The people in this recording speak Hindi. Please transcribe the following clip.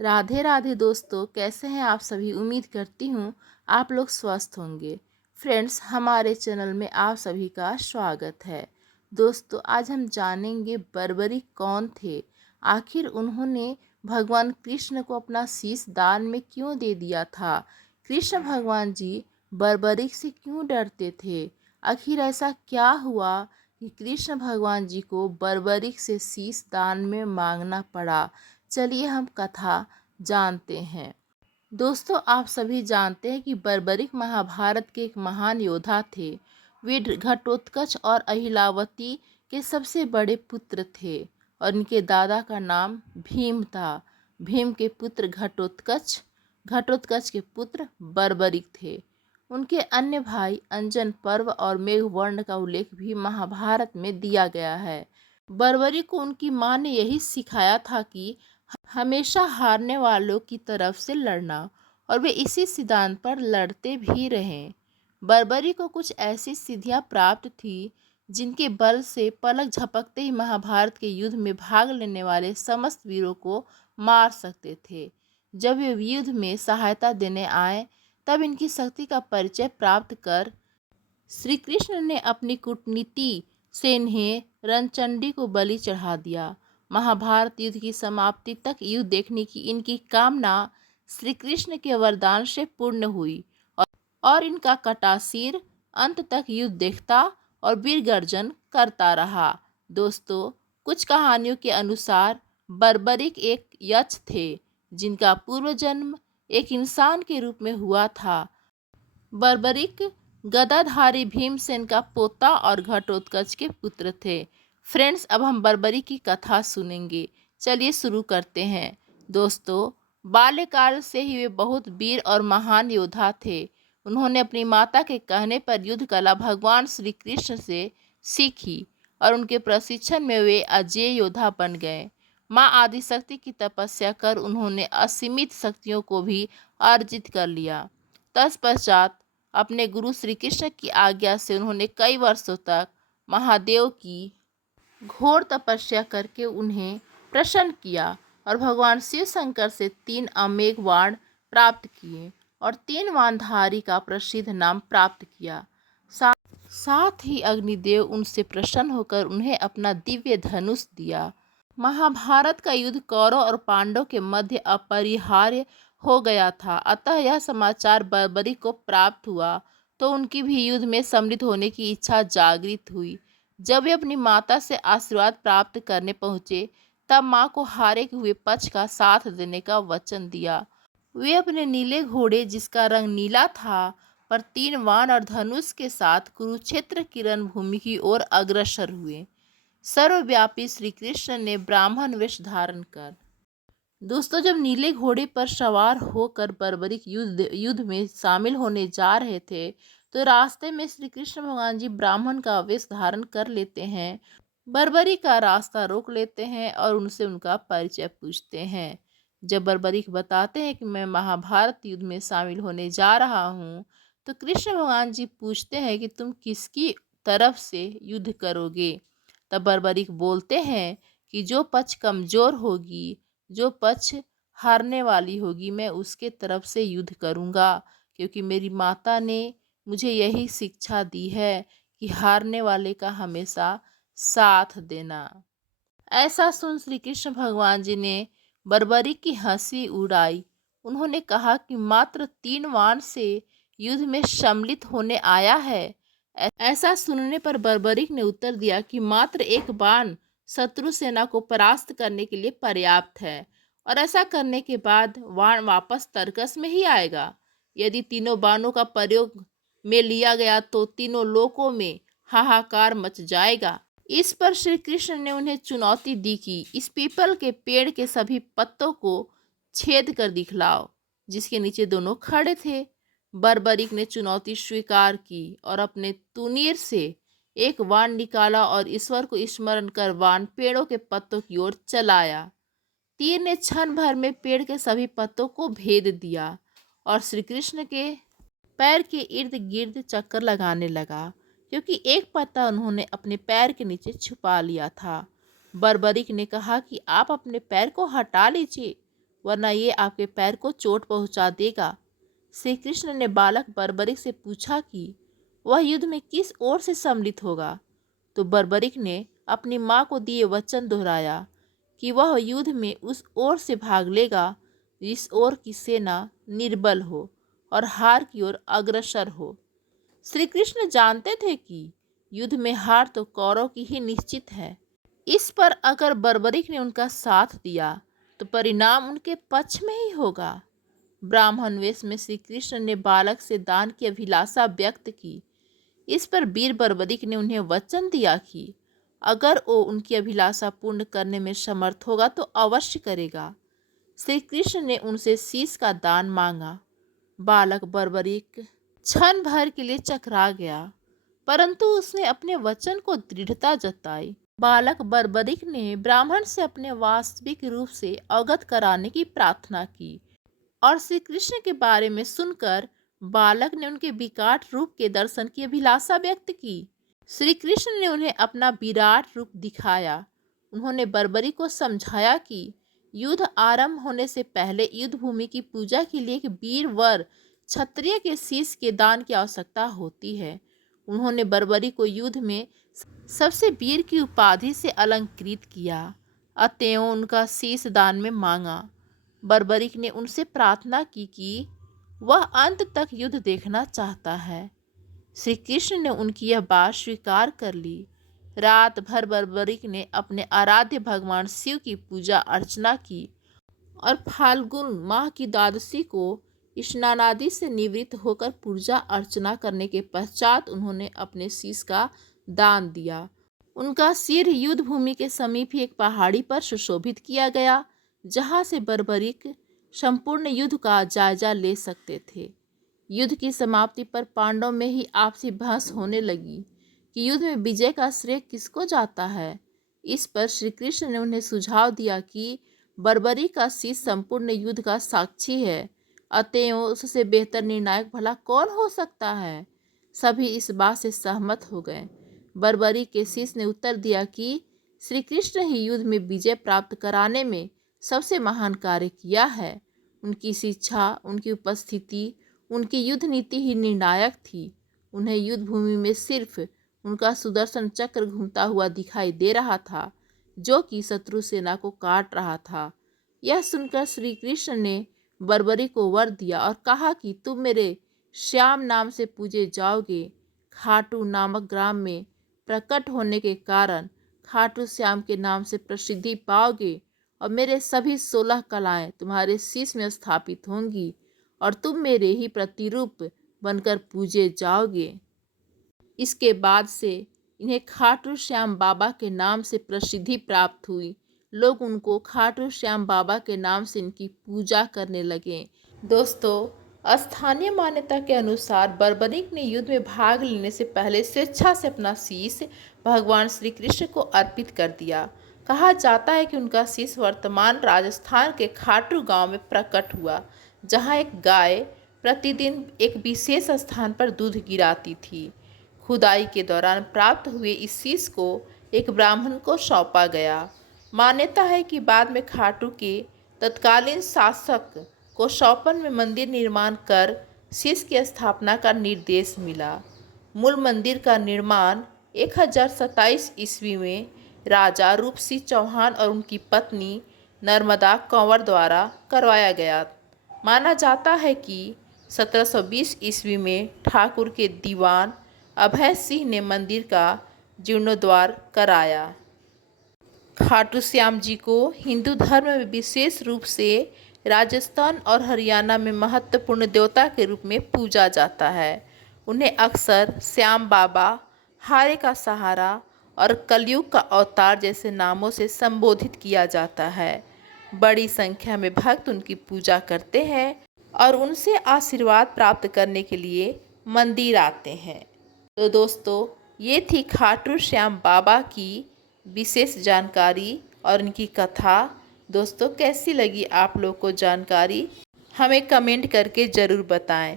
राधे राधे दोस्तों, कैसे हैं आप सभी। उम्मीद करती हूँ आप लोग स्वस्थ होंगे। फ्रेंड्स, हमारे चैनल में आप सभी का स्वागत है। दोस्तों, आज हम जानेंगे बर्बरी कौन थे। आखिर उन्होंने भगवान कृष्ण को अपना शीश दान में क्यों दे दिया था। कृष्ण भगवान जी बर्बरी से क्यों डरते थे। आखिर ऐसा क्या हुआ कि कृष्ण भगवान जी को बर्बरी से शीश दान में मांगना पड़ा। चलिए हम कथा जानते हैं। दोस्तों, आप सभी जानते हैं कि बर्बरिक महाभारत के एक महान योद्धा थे। वे घटोत्कच और अहिलावती के सबसे बड़े पुत्र थे और इनके दादा का नाम भीम था। भीम के पुत्र घटोत्कच, घटोत्कच के पुत्र बर्बरिक थे। उनके अन्य भाई अंजन पर्व और मेघवर्ण का उल्लेख भी महाभारत में दिया गया है। बर्बरिक को उनकी मां ने यही सिखाया था कि हमेशा हारने वालों की तरफ से लड़ना, और वे इसी सिद्धांत पर लड़ते भी रहे। बर्बरी को कुछ ऐसी सिद्धियां प्राप्त थी जिनके बल से पलक झपकते ही महाभारत के युद्ध में भाग लेने वाले समस्त वीरों को मार सकते थे। जब वे युद्ध में सहायता देने आए, तब इनकी शक्ति का परिचय प्राप्त कर श्री कृष्ण ने अपनी कूटनीति से इन्हें रणचंडी को बलि चढ़ा दिया। महाभारत युद्ध की समाप्ति तक युद्ध देखने की इनकी कामना श्री कृष्ण के वरदान से पूर्ण हुई और इनका कटा सिर अंत तक युद्ध देखता और वीर गर्जन करता रहा। दोस्तों, कुछ कहानियों के अनुसार बर्बरिक एक यक्ष थे जिनका पूर्व जन्म एक इंसान के रूप में हुआ था। बर्बरिक गदाधारी भीमसेन का पोता और घटोत्कच के पुत्र थे। फ्रेंड्स, अब हम बर्बरी की कथा सुनेंगे। चलिए शुरू करते हैं। दोस्तों, बाल्यकाल से ही वे बहुत वीर और महान योद्धा थे। उन्होंने अपनी माता के कहने पर युद्ध कला भगवान श्री कृष्ण से सीखी और उनके प्रशिक्षण में वे अजेय योद्धा बन गए। माँ आदिशक्ति की तपस्या कर उन्होंने असीमित शक्तियों को भी अर्जित कर लिया। तत्पश्चात अपने गुरु श्री कृष्ण की आज्ञा से उन्होंने कई वर्षों तक महादेव की घोर तपस्या करके उन्हें प्रसन्न किया और भगवान शिव शंकर से 3 अमेघ बाण प्राप्त किए और 3 वानधारी का प्रसिद्ध नाम प्राप्त किया। साथ ही अग्निदेव उनसे प्रसन्न होकर उन्हें अपना दिव्य धनुष दिया। महाभारत का युद्ध कौरव और पांडव के मध्य अपरिहार्य हो गया था, अतः यह समाचार बर्बरी को प्राप्त हुआ तो उनकी भी युद्ध में सम्मिलित होने की इच्छा जागृत हुई। जब वे अपनी माता से आशीर्वाद प्राप्त करने पहुंचे, तब मां को हारे हुए पक्ष का साथ देने का वचन दिया। वे अपने नीले घोड़े, जिसका रंग नीला था, पर 3 वाण और धनुष के साथ कुरुक्षेत्र की रणभूमि की ओर अग्रसर हुए। सर्वव्यापी श्री कृष्ण ने ब्राह्मण वेश धारण कर, दोस्तों, जब नीले घोड़े पर सवार होकर बर्बरिक युद्ध में शामिल होने जा रहे थे, तो रास्ते में श्री कृष्ण भगवान जी ब्राह्मण का वेश धारण कर लेते हैं। बर्बरी का रास्ता रोक लेते हैं और उनसे उनका परिचय पूछते हैं। जब बर्बरिक बताते हैं कि मैं महाभारत युद्ध में शामिल होने जा रहा हूँ, तो कृष्ण भगवान जी पूछते हैं कि तुम किसकी तरफ से युद्ध करोगे। तब बर्बरिक बोलते हैं कि जो पक्ष कमजोर होगी, जो पक्ष हारने वाली होगी, मैं उसके तरफ से युद्ध करूंगा, क्योंकि मेरी माता ने मुझे यही शिक्षा दी है कि हारने वाले का हमेशा साथ देना। ऐसा सुन श्री कृष्ण भगवान जी ने बर्बरी की हंसी उड़ाई। उन्होंने कहा कि मात्र 3 वाण से युद्ध में सम्मिलित होने आया है। ऐसा सुनने पर बर्बरिक ने उत्तर दिया कि मात्र एक बाण शत्रु सेना को परास्त करने के लिए पर्याप्त है, और ऐसा करने के बाद बाण वापस तर्कस में ही आएगा। यदि तीनों बाणों का प्रयोग में लिया गया तो तीनों लोकों में हाहाकार मच जाएगा। इस पर श्री कृष्ण ने उन्हें चुनौती दी कि इस पीपल के पेड़ के सभी पत्तों को छेद कर दिखलाओ, जिसके नीचे दोनों खड़े थे। बर्बरिक ने चुनौती स्वीकार की और अपने तुनीर से एक वाण निकाला और ईश्वर को स्मरण कर वाण पेड़ों के पत्तों की ओर चलाया। तीर ने क्षण भर में पेड़ के सभी पत्तों को भेद दिया और श्री कृष्ण के पैर के इर्द गिर्द चक्कर लगाने लगा, क्योंकि एक पत्ता उन्होंने अपने पैर के नीचे छुपा लिया था। बर्बरिक ने कहा कि आप अपने पैर को हटा लीजिए। वरना ये आपके पैर को चोट पहुंचा देगा। श्री कृष्ण ने बालक बर्बरिक से पूछा कि वह युद्ध में किस ओर से सम्मिलित होगा। तो बर्बरिक ने अपनी माँ को दिए वचन दोहराया कि वह युद्ध में उस ओर से भाग लेगा जिस ओर की सेना निर्बल हो और हार की ओर अग्रसर हो। श्री कृष्ण जानते थे कि युद्ध में हार तो कौरव की ही निश्चित है। इस पर अगर बर्बरिक ने उनका साथ दिया तो परिणाम उनके पक्ष में ही होगा। ब्राह्मण वेश में श्री कृष्ण ने बालक से दान की अभिलाषा व्यक्त की। इस पर वीर बर्बरिक ने उन्हें वचन दिया कि अगर वो उनकी अभिलाषा पूर्ण करने में समर्थ होगा तो अवश्य करेगा। श्री कृष्ण ने उनसे शीश का दान मांगा। बालक बर्बरिक क्षण भर के लिए चकरा गया, परंतु उसने अपने वचन को दृढ़ता जताई। बालक बर्बरिक ने ब्राह्मण से अपने वास्तविक रूप से अवगत कराने की प्रार्थना की और श्री कृष्ण के बारे में सुनकर बालक ने उनके विराट रूप के दर्शन की अभिलाषा व्यक्त की। श्री कृष्ण ने उन्हें अपना विराट रूप दिखाया। उन्होंने बर्बरिक को समझाया कि युद्ध आरंभ होने से पहले युद्ध भूमि की पूजा के लिए एक वीर वर क्षत्रिय के शीश के दान की आवश्यकता होती है। उन्होंने बर्बरिक को युद्ध में सबसे वीर की उपाधि से अलंकृत किया, अतएव उनका शीश दान में मांगा। बर्बरिक ने उनसे प्रार्थना की कि वह अंत तक युद्ध देखना चाहता है। श्री कृष्ण ने उनकी यह बात स्वीकार कर ली। रात भर बर्बरिक ने अपने आराध्य भगवान शिव की पूजा अर्चना की और फाल्गुन माह की द्वादशी को स्नानादि से निवृत्त होकर पूजा अर्चना करने के पश्चात उन्होंने अपने शीश का दान दिया। उनका सिर युद्ध भूमि के समीप ही एक पहाड़ी पर सुशोभित किया गया, जहां से बर्बरिक संपूर्ण युद्ध का जायजा ले सकते थे। युद्ध की समाप्ति पर पांडवों में ही आपसी बहस होने लगी कि युद्ध में विजय का श्रेय किसको जाता है। इस पर श्री कृष्ण ने उन्हें सुझाव दिया कि बर्बरिक का शीश संपूर्ण युद्ध का साक्षी है, अतएव उससे बेहतर निर्णायक भला कौन हो सकता है। सभी इस बात से सहमत हो गए। बर्बरिक के शीश ने उत्तर दिया कि श्री कृष्ण ही युद्ध में विजय प्राप्त कराने में सबसे महान कार्य किया है। उनकी शिक्षा, उनकी उपस्थिति, उनकी युद्ध नीति ही निर्णायक थी। उन्हें युद्ध भूमि में सिर्फ उनका सुदर्शन चक्र घूमता हुआ दिखाई दे रहा था, जो कि शत्रु सेना को काट रहा था। यह सुनकर श्री कृष्ण ने बर्बरिक को वर दिया और कहा कि तुम मेरे श्याम नाम से पूजे जाओगे। खाटू नामक ग्राम में प्रकट होने के कारण खाटू श्याम के नाम से प्रसिद्धि पाओगे और मेरे सभी 16 कलाएं तुम्हारे शीश में स्थापित होंगी और तुम मेरे ही प्रतिरूप बनकर पूजे जाओगे। इसके बाद से इन्हें खाटू श्याम बाबा के नाम से प्रसिद्धि प्राप्त हुई। लोग उनको खाटू श्याम बाबा के नाम से इनकी पूजा करने लगे। दोस्तों, स्थानीय मान्यता के अनुसार बर्बरिक ने युद्ध में भाग लेने से पहले स्वेच्छा से अपना शीश भगवान श्री कृष्ण को अर्पित कर दिया। कहा जाता है कि उनका शीश वर्तमान राजस्थान के खाटू गांव में प्रकट हुआ, जहां एक गाय प्रतिदिन एक विशेष स्थान पर दूध गिराती थी। खुदाई के दौरान प्राप्त हुए इस शीश को एक ब्राह्मण को सौंपा गया। मान्यता है कि बाद में खाटू के तत्कालीन शासक को सौपन में मंदिर निर्माण कर शीश की स्थापना का निर्देश मिला। मूल मंदिर का निर्माण 1027 ईस्वी में राजा रूप सिंह चौहान और उनकी पत्नी नर्मदा कंवर द्वारा करवाया गया। माना जाता है कि 1720 ईस्वी में ठाकुर के दीवान अभय सिंह ने मंदिर का जीर्णोद्धार कराया। खाटू श्याम जी को हिंदू धर्म में विशेष रूप से राजस्थान और हरियाणा में महत्वपूर्ण देवता के रूप में पूजा जाता है। उन्हें अक्सर श्याम बाबा, हारे का सहारा और कलयुग का अवतार जैसे नामों से संबोधित किया जाता है। बड़ी संख्या में भक्त उनकी पूजा करते हैं और उनसे आशीर्वाद प्राप्त करने के लिए मंदिर आते हैं। तो दोस्तों, ये थी खाटू श्याम बाबा की विशेष जानकारी और इनकी कथा। दोस्तों, कैसी लगी आप लोग को जानकारी, हमें कमेंट करके ज़रूर बताएं।